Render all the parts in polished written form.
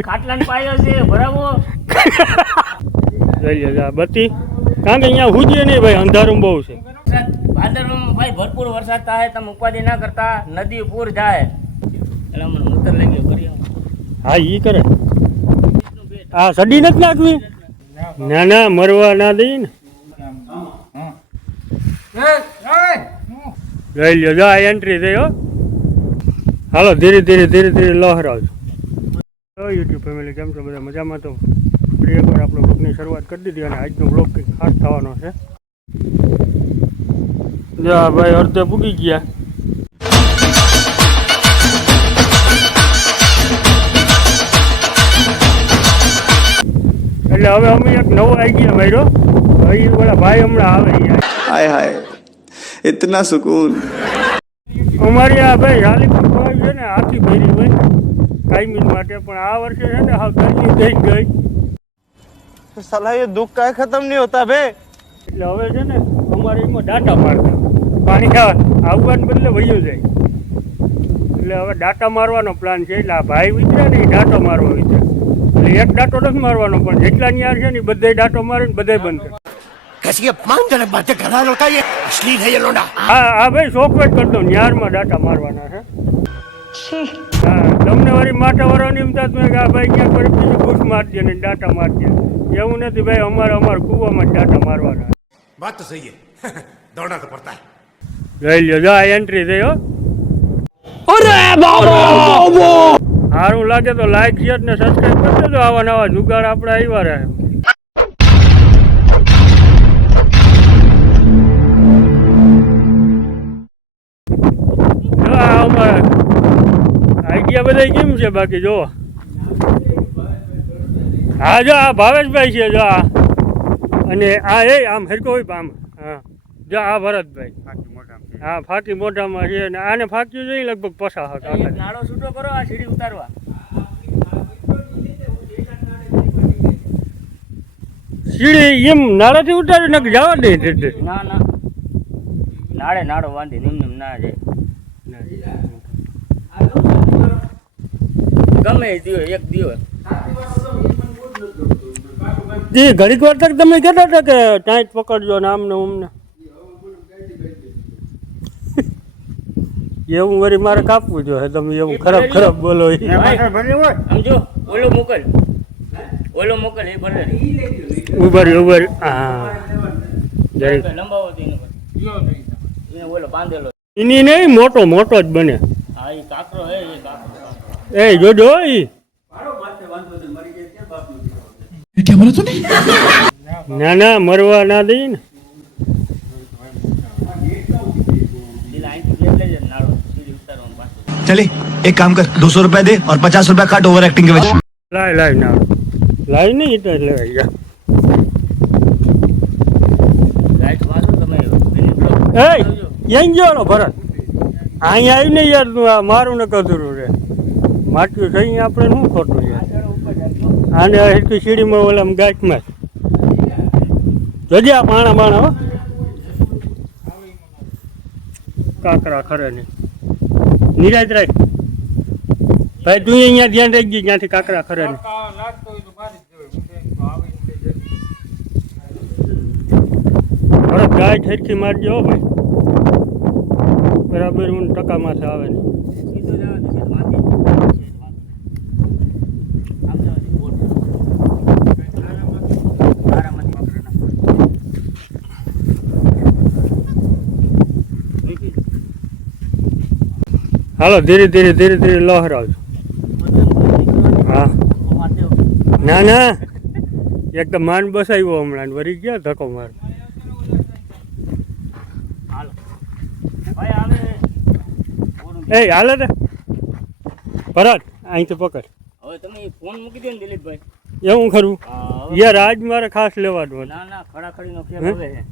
ખાટલાને પાયો છે ભરાવો લઈ જા બત્તી કારણ કે અહીંયા હુજે નહીં ભાઈ અંધારું બહુ છે ભાદરમાં ભાઈ ભરપૂર વરસાદ થાય તમે ઉપાધિ ના કરતા નદી પૂર જાય એટલે મને મૂતર લઈ ગયો કરી હા ઈ કરે આ સડી નથી નાખવી ના ના મરવા ના દઈ ને લઈ લ્યો જા એન્ટ્રી થઈ હો હાલો ધીરે ધીરે ધીરે ધીરે લહેરાવજો યુટ્યુબ ફેમિલી કેમ છો બધા મજામાં તો ફરી એકવાર આપણે બ્લોગની શરૂઆત કરી દીધી અને આજનો બ્લોગ કંઈક ખાસ થવાનો છે જા ભાઈ અડધે પૂગી ગયા એટલે હવે અમે એક નવો આવી ગયા ભાઈરો ભાઈ ઓલા ભાઈ હમણાં આવે हाय हाय इतना सुकून અમારી આ ભાઈ હાલીપુર ભાઈ છે ને આખી ભરી હોય કાયમી માટે પણ આ વર્ષે છે ને હાવ ગરમી થઈ ગઈ साला ये दुख का खत्म नहीं होता बे એટલે હવે છે ને અમારે એમાં ડાટા મારતા પાણી આવવાને બદલે વયું જાય એટલે હવે ડાટા મારવાનો પ્લાન છે એટલે આ ભાઈ વિચારે ને એ ડાટો મારવા વિચાર એટલે એક ડાટો નથી મારવાનો પણ જેટલા ન્યાર છે ને બધે ડાટો મારે ને બધે બંધ કરે कैसी अपमानजनक बातें कर रहा लौटा ये अश्लील है ये लौंडा હા ભાઈ શોખવેટ કરતો ન્યારમાં ડાટા મારવાના છે હા તમને વળી માટા વાળાની એમ થતું કે આ ભાઈ ક્યાં કરી બીજું ઘૂસ મારજે ને ડાટા મારજે એવું નથી ભાઈ અમારા કૂવામાં જ ડાટા મારવાના बात तो सही है दौड़ना तो पड़ता है લઈ લ્યો જા એન્ટ્રી થઈ હો સારું લાગે તો લાઈક શેર ને સબસ્ક્રાઈબ કરી દેજો આવા નવા જુગાડ આપણે આવ્યા રહે આઈડિયા બધા કેમ છે બાકી જો હા જો આ ભાવેશભાઈ છે જો આ અને આ એ આમ હરકો હોય આમ હા જો આ ભરતભાઈ હા ફાકી મોઢામાં છે અને આને ફાક્યું જોઈએ લગભગ પસા હતા નાળો છૂટો કરો આ સીડી ઉતારવા સીડી એમ નાળાથી ઉતારી નાખ જવા દે ના ના નાળે નાળો વાંધી નિમ નિમ ના જાય ગમે એ દિયો એક દિયો ઘડીક વાર તક તમે કહેતા હતા કે ટાઈટ પકડજો ને આમને ઉમને એવું વળી મારે કાપવું જોઈએ તમે એવું ખરાબ બોલો સમજો ઓલો મોકલ એ ભલે ઉભર હા જય લંબાવો તેને ઓલો બાંધેલો એની નહીં મોટો જ બને હા એ કાકરો હે એ કાકરો એ જોજો ઈ क्या बोला तूने ના ના મરવા ના દઈ ને चले एक काम कर 200 रुपया दे और 50 रुपया काट ओवर एक्टिंग के वजह લાય ના લાય નહીં એટલે લેવાઈ ગયા લાઈટ વાળો તમે એ યંગ ગયો ભરત અહીંયા આવી ને યાર તું આ મારું ને કધુરું રે માટલું થઈ આપણે શું ખોટું યાર આને હરકી સીડીમાં ઓલામ ગાંઠમાં જોજે આ બાણા હો કાકરા ખરે નહીં નિરાજ રાખ ભાઈ તું અહીંયા ધ્યાન રાખજે જ્યાંથી કાકરા ખરે નહીં ભરત ગાય ઠેરકી મારજો હો ભાઈ બરાબર હું ટકામાંથી આવે ને હાલો ધીરે ધીરે લહેરાવજો હા ના ના એક તો માન બસાવ્યો હમણાં વરી ગયા ધક્કો માર એ હાલે ને ભરત અહીંથી પકડ હવે તમે ફોન મૂકી દો ને દિલીપભાઈ એવું ખરું યાર આજ મારે ખાસ લેવાનું હતું ના ના ખડાખડીનો ખેલ હવે છે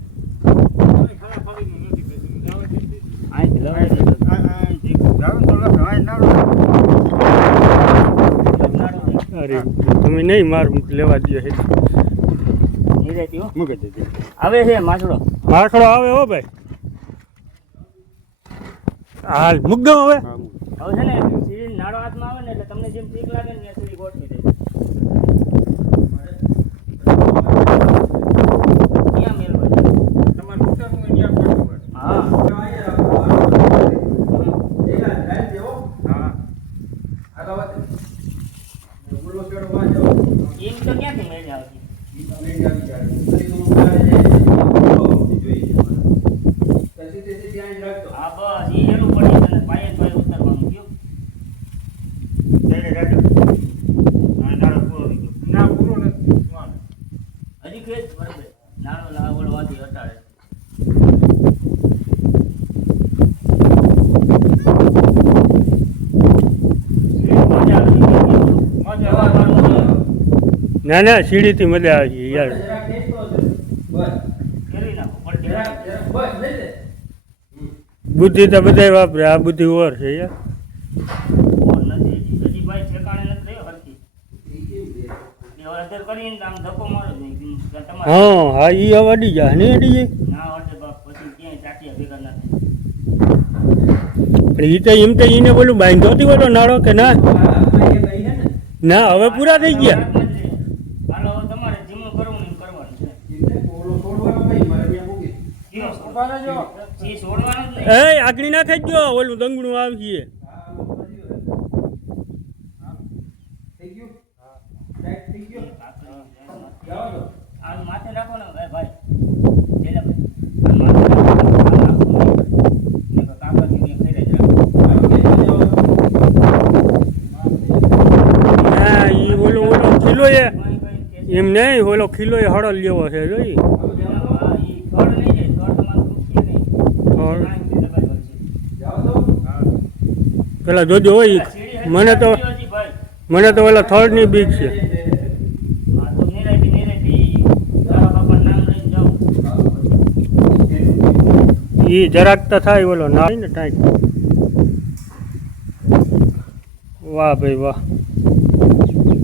અરે તમે નહીં માર લેવા દો મૂકી દીધી હવે છે માછડો આવે હો ભાઈ હાલ મૂક દો હવે હવે છે ને સીડી નાળો હાથમાં આવે ને એટલે તમને જેમ ઠીક લાગે ને ત્યાં સુધી ગોઠવી દે એમ તો ક્યાંથી મેળ આવતી? હા બસ ઈ એનું પડી તને પાયે ને પાયે ઉતારવાનું ગયું. ના પૂરો નથી હજી ખેત બરાબર નાનો લાવડ વાથી હટાડે. ના ના સીડીથી મજા આવે છે યાર. ફેરવી નાખો પલટી નાખો. બુદ્ધિ તો બધા વાપરે, આ બુદ્ધિ ઓર છે યાર. ઓર નથી હજી ભાઈ ઠેકાણે નથી રહ્યો હરખી. એ અડધર કરીને આમ ધક્કો મારો જ નહીં કે તમારે હા હા ઈ હવે અડી જાય નહીં અડી જાય. ના અડધે બાપ પછી ક્યાંય ચાટિયા ભેગા ના થાય. પણ ઈ તો એમ તો ઈને બોલું બાંધ્યો હતી બોલો નાળો કે ના ના હવે પૂરા થઈ ગયા. હાલો હવે તમારે જીમું કરવું ને એમ કરવાનું છે. કયો ઈ છોડવાનું જ નહીં. એ આગળ ના થઈ ગયો ઓલું દંગણું આવી આ માથે રાખો ને ભાઈ જેલા ભાઈ આ માથે રાખો ને કાકાજી ને ખેડે જ રાખો. હા ઈ ઓલો ખીલો એ એમ નહીં ઓલો ખીલો એ હળલ લેવો છે જોઈ. ઈ થડ નહીં જાય થડ તમારું દુખે નહીં. પેલા જોજો હોય મને તો ઓલા થર્ડ ની બીક છે. ઈ જરાક તો થાય ઓલો ના ને ટાઈટ. વાહ ભાઈ વાહ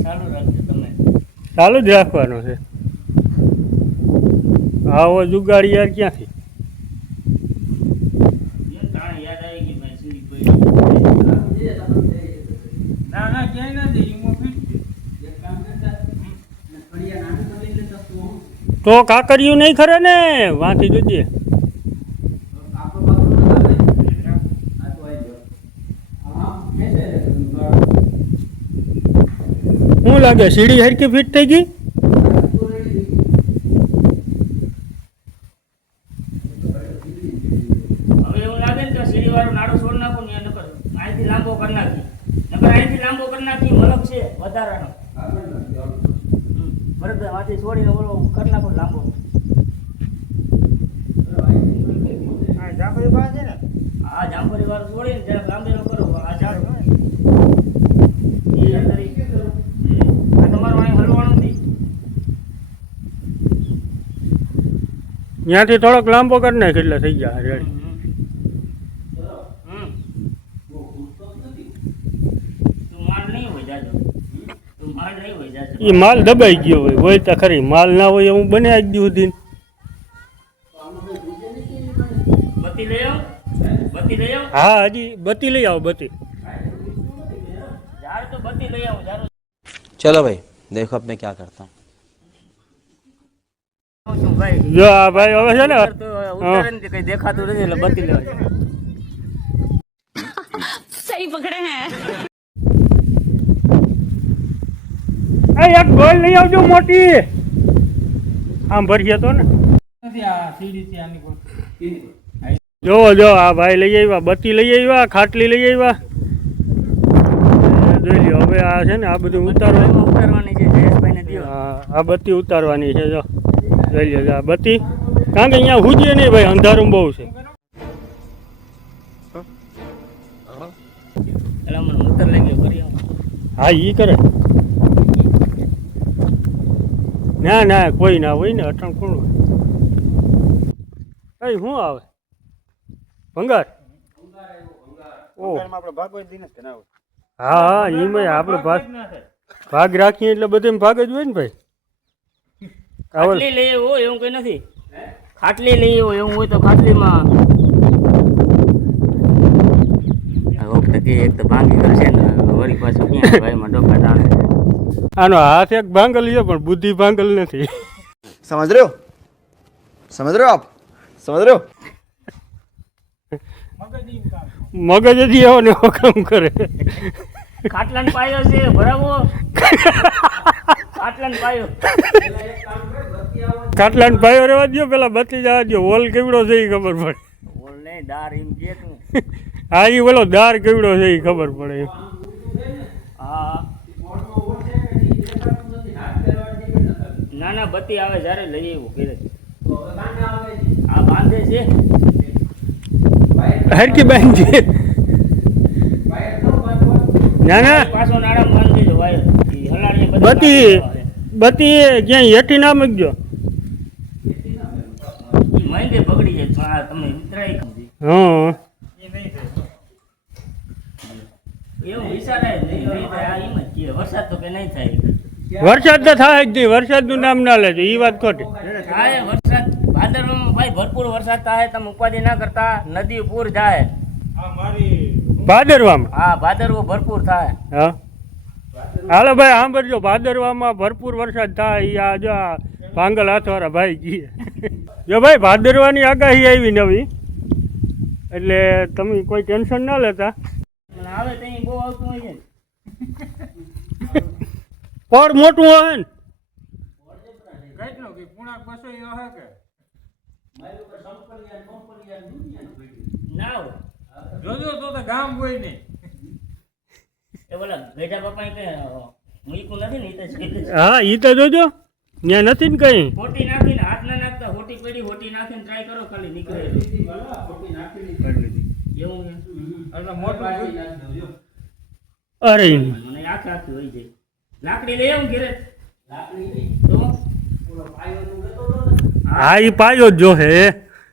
ચાલુ રાખજો તમે. ચાલુ જ રાખવાનો છે. આવો જુગાડી યાર ક્યાંથી. યાદ આવી ગઈ ભાઈ સીડી પડી. ના ના ક્યાંય નથી એમાં ફિટ તો કાકરિયું નહીં ખરે ને વાંથી જોજે. શું લાગે સીડી હરકી ફિટ થઈ ગઈ? હવે એવું લાગે ને તો સીડી વાળો નાડો છોડ નાખો ને નકર અહીંથી લાંબો કરી નાખી. નકર અહીંથી લાંબો કરી નાખી મલક છે વધારાનો. બરાબર માંથી છોડીને ઓલો કરી નાખો લાંબો. હા જામફળી વાળો છોડીને જરાક લાંબેલો કરો. આ ઝાડ હોય એ અંદર આ તમારું અહીં હલવાનું નથી. ત્યાંથી થોડોક લાંબો કરી નાખ એટલે થઈ ગયા રેડી. એ માલ દબાઈ ગયો હોય તો ખરી માલ ના હોય હું બને આજ દી સુધી. બત્તી લઈ આવ. બત્તી લઈ આવ. હા હજી બત્તી લઈ આવો બત્તી. ઝાડ તો બત્તી લઈ આવ. ઝાડ चलो भाई देखो अब मैं क्या करता हूँ। શું ભાઈ જો આ ભાઈ હવે છે ને તો ઉતારે ને કઈ દેખાતું નથી એટલે બત્તી લેવા જાય. सही पकड़े हैं। એ એક ગોલ લઈ આવજો મોટી. આમ ભરીએ તો ને જો જો આ ભાઈ લઈ આવ્યા બત્તી લઈ આવ્યા ખાટલી લઈ આવ્યા. જોઈ લ્યો હવે આ છે ને આ બધું ઉતારવાનું. ઉતારવાની છે જયેશભાઈને દ્યો. હા આ બત્તી ઉતારવાની છે જો જોઈ લ્યો આ બત્તી કારણ કે અહીંયા હુજીએ નહીં ભાઈ અંધારું બહુ છે. એટલે મને ઉતર લઈ ગયો કરી આવ. હા ઈ કરે ના ના કોઈ ના હોય ને અટણ કોણ હોય. કઈ શું આવે ભંગાર? ઓહ હા હા એમાં આપણે ભાગ રાખીએ એટલે બધે ભાગ જ હોય ને ભાઈ. ખાટલી લઈ આવ્યો એવું કઈ નથી. ખાટલી લઈ આવ્યો એવું હોય તો ખાટલીમાં એક તો ભાંગી કરશે ને વળી પાછું ક્યાં ભાઈમાં ડોકા ટાણે. આનો હાથ એક ભાંગલ છે પણ બુદ્ધિ ભાંગલ નથી. समझ रहे हो? समझ रहे हो आप? समझ रहे हो? મગજ જ એવો ને એવો કામ કરે. ખાટલાનો પાયો છે ભરાવો. આટલાને પાયો કાટલાને પાયો રહેવા દો, પેલા બતી જવા દો. હોલ કેવડો છે એ ખબર પડે. બોલ નહીં દાર એમ કે તું હા એ બોલો દાર કેવડો છે એ ખબર પડે. હા ના ના બત્તી આવે જ્યારે લઈ આવ્યું ઘરે આ બાંધે છે હરકી બેન છે. ના ના પાછો નાડામાં બાંધી દેજો વાયર ઈ હલાડીને બધી બતી બતી ક્યાંય હેઠી ના મૂકજો. ઈ માંગે બગડી જાય પણ આ તમે ઉતરાઈ સમજી હા એવું વિચારાય નહીં થાય આ એમ જ કે વરસાદ તો કે નહીં થાય વરસાદ તો થાય જ નહીં. વરસાદનું નામ ના લેજો એ વાત ખોટી. થાય વરસાદ ભાદરવામાં ભાઈ ભરપૂર વરસાદ થાય તમે ઉપાધિ ના કરતા નદી પૂર જાય ભાદરવામાં. હા ભાદરવો ભરપૂર થાય હા હાલો ભાઈ સાંભળજો, ભાદરવામાં ભરપૂર વરસાદ થાય. એ આ જો આ ભાંગલ હાથવાળા ભાઈ કીએ જો ભાઈ ભાદરવાની આગાહી આવી નવી, એટલે તમે કોઈ ટેન્શન ના લેતા. અને આવે તો અહીં બહુ આવતું હોય છે પડ મોટું હોય ને ના હોય. જોજો તો ગામ હોય ને એ બોલા બેટા બાપા કે મૂકું નથી ને ઈ તો છે. હા એ તો જોજો ત્યાં નથી ને કઈ. હોટી નાખીને હાથ ના નાખતા હોટી પડી હોટી નાખીને ટ્રાય કરો ખાલી નીકળે એવું છે. એટલે મોટું અરે મને આંખ આખી હોય જાય લાકડી લઈ આવું ઘરે તો હા એ પાયો જ જો હે.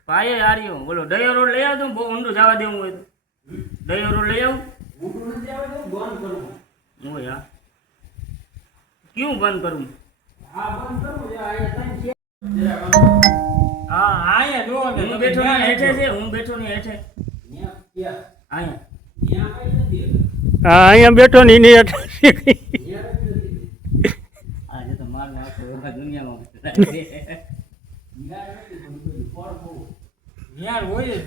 પાયે હાર્યો બોલો દયો રોડ લઈ આવતો બહુ ઊંડું જવા દેવું હોય તો દયો રોડ લઈ આવું હોય હા ક્યું બંધ કરું હા આયા જો ને હું બેઠો ને હેઠે છે હું બેઠો ને હેઠે અહીંયા હા અહીંયા બેઠો ને એની હેઠળ. આજે તો માર નાખો દુનિયામાં યાર હોય જ.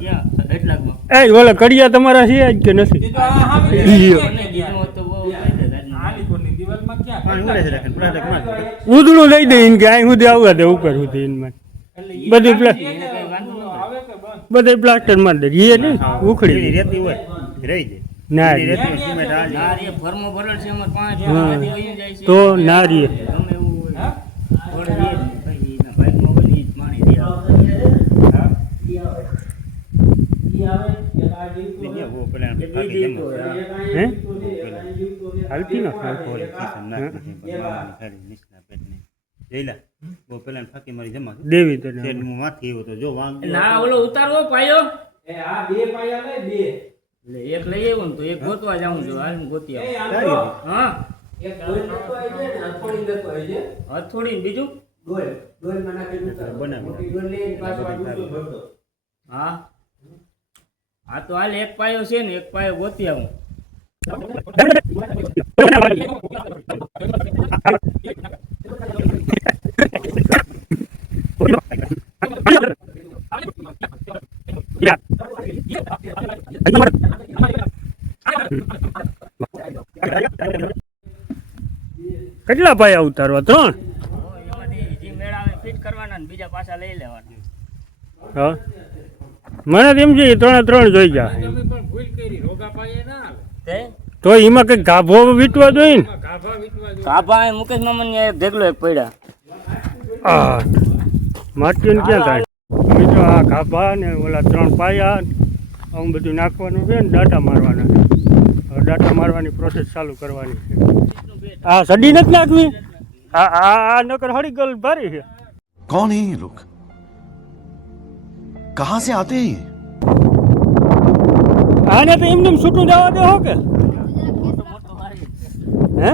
ક્યાં એટલાકમાં એ ઓલા કડિયા તમારા છે જ કે એ નથી? તો આ હામે લ્યો. મને કીધું હોત તો બહુ કહી દેત. આલીપુરની દિવાલમાં ક્યાં ઉધડું લઈ દે કે અહીં સુધી આવવા દે ઉપર સુધી એમાં બધું એટલે એને કઈ વાંધો ન થાય. આવે કે બંધ બધે પ્લાસ્ટર મારી દે એ ને ઉખડી ના રે. ના રે ફરમો ભરેલ છે અમાર પાંચ હા. નદી વહી જાય છે તો ના રે. ગમે એવું હોય થોડે રે પછી એના બાઈકમાં હોય ને ઈ જ પાણી દે એ બી દીધું હોય, હા. હે હાલતી ન દેવી તને ના ઓલો ઉતારવો પાયો એટલે એક લઈ આવ્યો ને તો એક ગોતવા જાઉં છું હાલ હું ગોતી આવું હા હથોડી ને બીજું હા હા તો હાલ એક પાયો છે ને એક પાયો ગોતી આવું કેટલા પાયા ઉતારવા? 3. એમાંથી જે મેળાવે ફિટ કરવાના ને બીજા પાછા લઈ લેવાના હા મને તો એમ છે 3 જોઈ જાય તમે પણ ભૂલ કરી રોગા પાયે ના આવે તે તો એમાં કઈ ગાભો વીટવા જોઈએ ને. ગાભા વીટવા જો કાપા મુકેશ મામા ને ઢેગલો એક પડ્યા આ માટીને ક્યાં થાય બીજો આ ગાભા ને ઓલા 3 પાયા આવું બધું નાખવાનું છે ને ડાટા મારવાના. હવે ડાટા મારવાની પ્રોસેસ ચાલુ કરવાની છે. આ સડી નથી નાખવી. આ નકર હળી ગલ ભારી છે. कौन है ये लोग कहां से आते हैं ये આને તો એમને એમ છૂટું જવા દે હો કે હે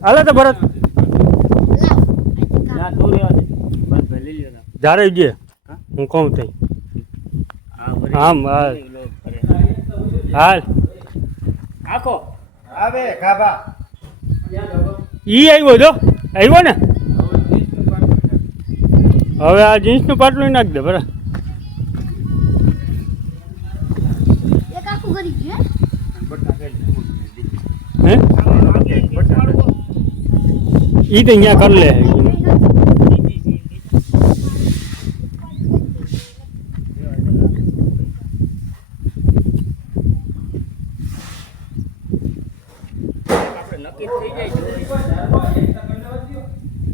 હાલે તો ભરત ના દૂર રહેવા દે બસ ભાઈ લઈ લ્યો ના જ્યારે જે હું કહું તઈ આ ભરી આમ હાલ લોક કરે. હાલ આખો ઈ આવ્યો જો આવ્યો ને હવે આ જીન્સનું પાટલું નાખ દે બરાબર. હે ઈ તો અહીંયા કરી લે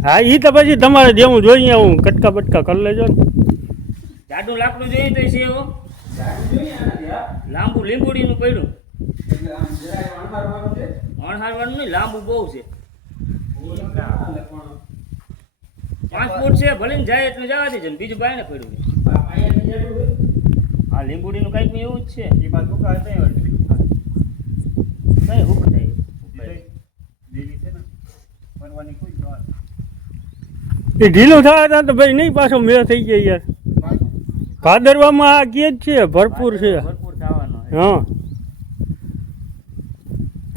હા ઈ તો પછી તમારે જેવું જોઈએ હું કટકા બટકા કરી લેજો ને જાડું લાકડું જોઈએ તો છે એવો લાંબુ લીંબુડીનું પડ્યું અણહારવાનું નહીં લાંબુ બહુ છે 5 ફૂટ છે ભલે ને જાય એટલું જવા દેજો ને બીજું બાયને પડ્યું હા લીંબુડીનું કંઈક એવું જ છે કઈ હુક થાય એ ઢીલું થાય ત્યાં તો ભાઈ નહીં પાછો મેળ થઈ જાય યાર ભાદરવામાં આ કે જ છે ભરપૂર છે ભરપૂર થવાનો હા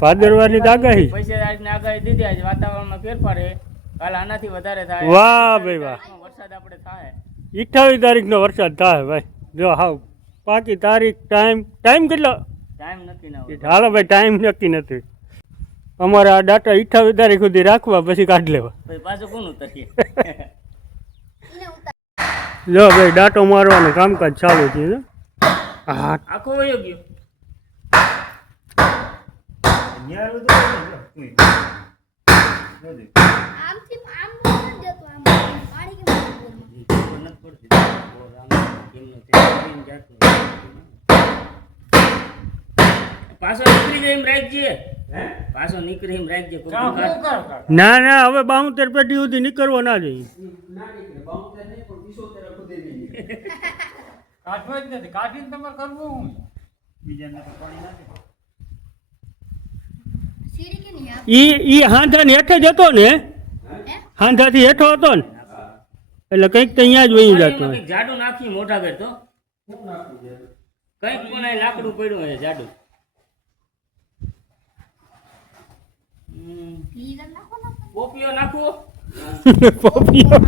ભાદરવાની તો આગાહી પૈસા આજની આગાહી દીધી આજે વાતાવરણમાં ફેરફાર છે કાલ આનાથી વધારે થાય વાહ ભાઈ વાહ વરસાદ આપણે થાય 28 તારીખનો વરસાદ થાય ભાઈ જો હાવ પાકી તારીખ ટાઈમ કેટલો ટાઈમ નક્કી ના હોય હાલો ભાઈ ટાઈમ નક્કી નથી અમારે આ ડાટા 28 તારીખ સુધી રાખવા પછી કાઢી લેવા પછી પાછું કોણ ઉતરીએ જો ભાઈ ડાટો મારવાનું કામકાજ ચાલુ છે ને હા આખો વયો ગયો પાછો નીકળી જાય એમ રાખજે પાછો નીકળી એમ રાખજે ના ના હવે 72 પેઢી સુધી નીકળવો ના જોઈએ કાઢવો જ નથી કાઢીને તમારે કરવું હું ઈ હાંધાની હેઠે જ હતો ને હાંધાથી હેઠો હતો ને એટલે કંઈક તો અહીંયા જ વહી જતો હોય જાડું નાખી મોટા ઘર તો કંઈક પણ અહીં લાકડું પડ્યું હોય જાડું પોપિયો નાખવો પોપિયો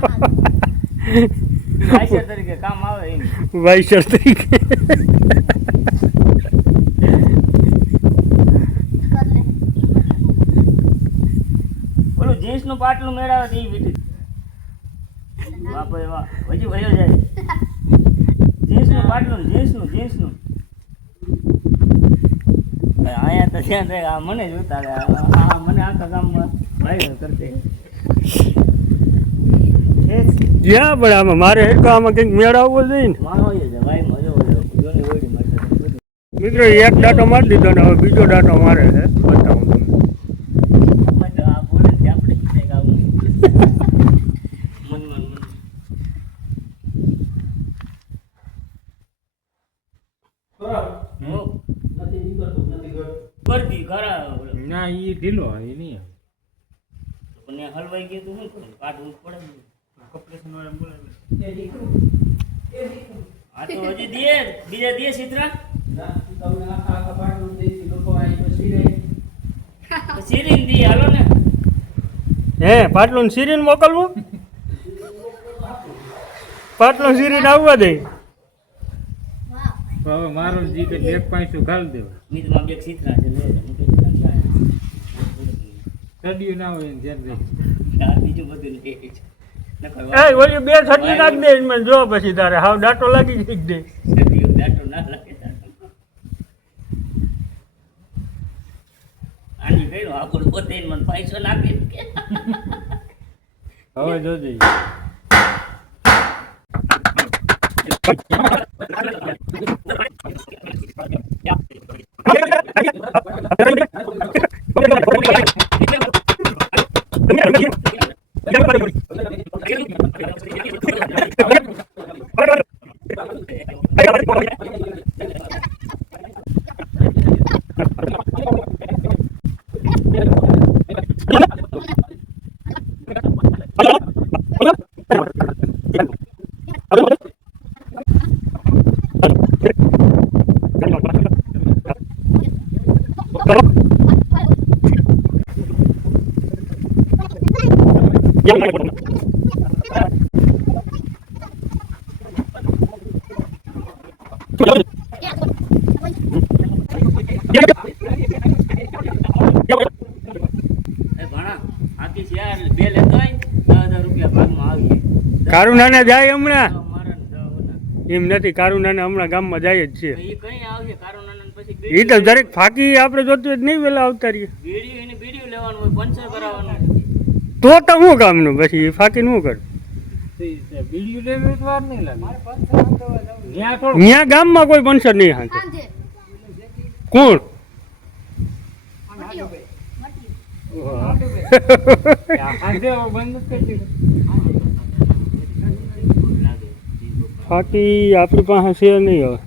વાઇસર તરીકે કામ આવે એમ વાઇસર તરીકે ઓલું જીન્સ નું પાટલું મેળાવે તો એ વીટી વાહ ભાઈ વાહ હજી વયો જાય જીન્સ નું પાટલું જીન્સ નું અહીંયા તો ધ્યાન રહે આ મને જ ઉતારે આ મને આખા ગામમાં ભાઈ કરતે જ્યાં પણ આમાં મારે હેઠો આમાં કંઈક મેળ આવવો જોઈએ ને માનો છે ભાઈ મજો જોની ઓડી માટે મિત્રો એક ડાટો મારી દીધો ને હવે બીજો ડાટો મારે છે બતાવું તમને આ બોલે છે આપણે કીધે કે આવું મન કરતી ખરા ના એ ઢીલો એ નહીં પણ હલવાઈ ગયું તું શું કરું કાઢવું પડે હા તો હજી દે બીજા દે ચિત્રા સિરીન દી હાલો ને હે પાટલું સિરીન મોકલવું પાટલું સિરીન આવવા દે હવે મારો જીત એક પાંચું ઘાલી દેવા મિત્રમાં બે ચિત્રા છે લે ચડ્યું ના હોય ને જેમ બીજું બધું લે છે એ ઓલી બે છટકી નાખ દે મને જો પછી તારે હાવ ડાટો લાગી જઈ દે દાટો ના લાગે આની કઈ આપણું પોતે મને પૈસો નાખી હવે જોજે કારુનાને જાય હમણાં મારા ને જાવ એમ નથી, કારુનાને હમણાં ગામમાં જાય જ છે. એ કઈ આવશે કારુનાના પછી એ તો દરેક ફાકી આપણે જોતું જ નહીં વેલા આવતા રહીએ. બીડીયું એને બીડીયું લેવાનું હોય, પંચર કરાવવાનું. તો શું કામનું પછી એ ફાકીને શું કર? બીડીયું લેવી તો વાર નહીં લાગે. ત્યાં થોડું ત્યાં ગામમાં કોઈ પંચર નહીં હાંચે. કોણ? આજે બંધ જ કરી દીધું. ફાકી આપણી પાસે છે નહીં હવે.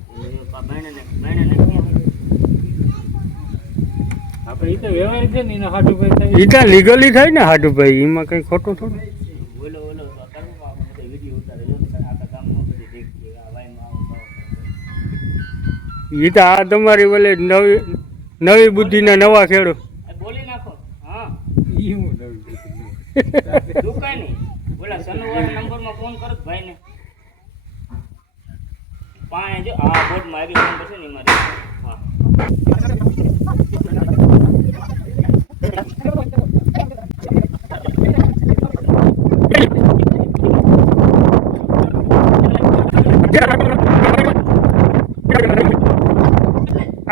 આપણે એ તો વ્યવહાર છે ને એના હાથ ઉપર થાય. એ ત્યાં લીગલી થાય ને હાડું ભાઈ, એમાં કઈ ખોટું થોડું. એ તો આ તમારી બોલે નવી બુદ્ધિના નવા ખેડૂત. બોલી નાખો. હા ઈ હું દઉં છું. દુકાન નહીં બોલા સનવાળા નંબરમાં ફોન કરો ભાઈ ને. પાંચ જો આ બોર્ડમાં આવી નંબર છે ને મારે. હા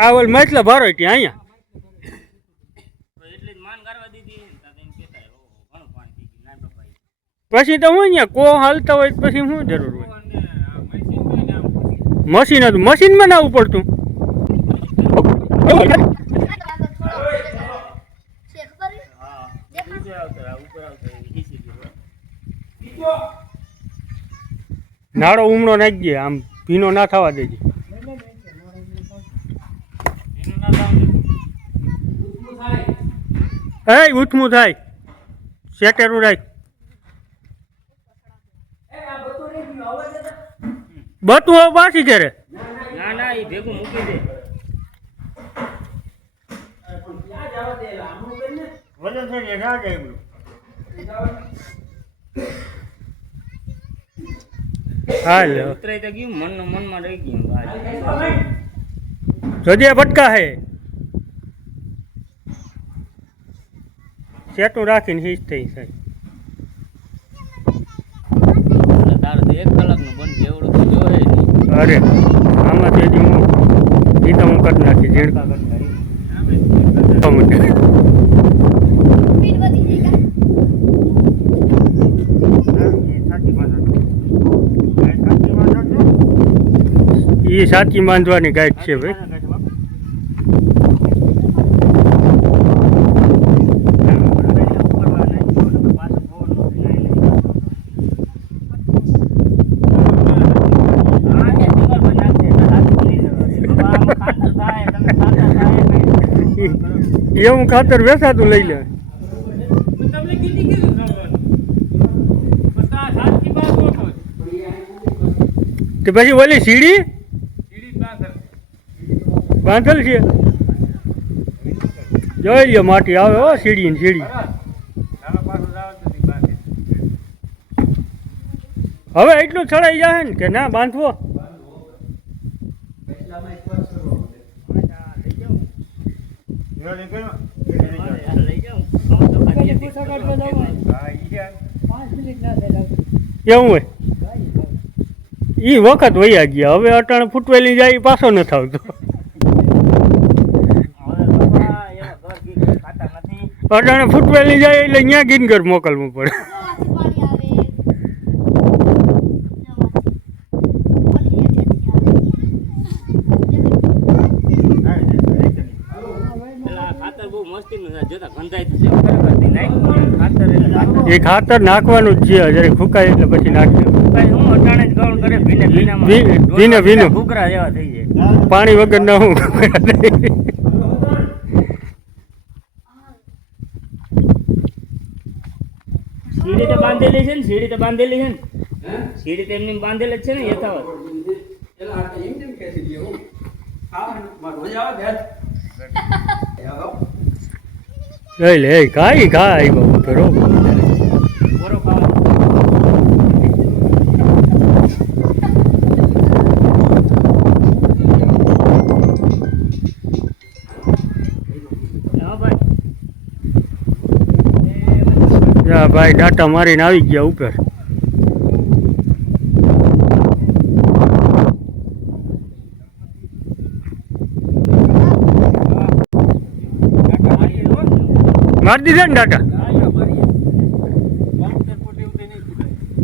આ ઓલ મતલબ ભરો ત્યાં અહીંયા એટલે જ માન કરવા દીધી ને તો એમ કહેતા હોય, ઓહો ઘણું પાણી પી ગયું. ના બાપા પછી તો હું અહીંયા કો હાલતા હોય તો પછી શું જરૂર હોય? અને આ મશીન હોય ને આમ મશીન હતું, મશીનમાં ના ઉપડતું. હા ઉપર આવતો ઈસી દીધો. નાળો ઉમળો નાખી દે, આમ ભીનો ના થવા દેજે. એનું ના લાવવાનું. એ ઉઠમું થાય શેટેરું રાખ. બતું હવે પાછી કરે. ના ના એ ભેગું મૂકી દે. હાલ ઉતરાઈ તો ગયું મનનું મનમાં રહી ગયું. જોજે ભટકા હે સેટું રાખીને હિસ થઈ સાહેબ. તારે તો 1 કલાકનું બંધ એવડું તો જોવે નહીં. અરે આમાં તો હજી હું એ તો હું કરી નાખી ઝીણકા એ સાચી બાંધવાની ગાઈડ છે ભાઈ. એવું ખાતર વેસાતું લઈ લે. તમને કીધું થવાનું. બસ આ સાચી વાત હતો. તો પછી ઓલી સીડી સીડી પાછળ. બાંધેલ છે. જોઈ લ્યો માટી આવે હો સીડી ને સીડી. નાના પાછળ જાવ તો નહીં બાંધે. હવે એટલું ચડાઈ જાય ને કે ના બાંધવો. એવું હોય એ વખત વયા ગયા. હવે અટાણે ફૂટવેલી જાય ઈ પાછો નથી આવતો. અટાણે ફૂટવેલી જાય એટલે અહીંયા ગિનગર મોકલવું પડે. ખાતર બહુ મસ્તીનું છે. જોતા ગંધાય તો છે ખરેખર થી નાખ્યું ખાતર એટલે ખાતર. એ ખાતર નાખવાનું જ છે. જયારે ફૂકાય એટલે પછી નાખી દેવું. ભાઈ હું અટાણે જ ગૌણ કરે ભીને ભીનામાં. ભીને ભીનું. ઘૂઘરા જેવા થઈ જાય. પાણી વગર ના હું સીડી તો બાંધેલી છે ને સીડી તો બાંધેલી છે ને સીડી તો એમની બાંધેલી જ છે ને યથાવત. લે કાંઈ ખાય બાબુ કરો. બોરો ખાવા હા ભાઈ. જા ભાઈ ડાટા મારીને આવી ગયા ઉપર. મારી દીધા ને ડાટા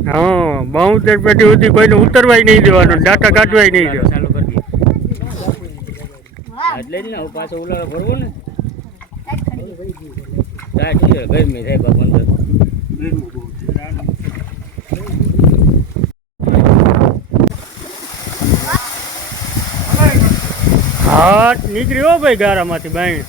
હા 72 પેટી સુધી કોઈને ઉતરવાય નહીં દેવાનું, ડાટા કાઢવાય નહીં દેવાનું. ચાલુ કરી દઈએ. એટલે જ ને હું પાછો ઉલાળો ભરવો ને રાત શું છે, ગરમી થાય બાપ અંદર. હા નીકળી હો ભાઈ ગારામાંથી બાઈ.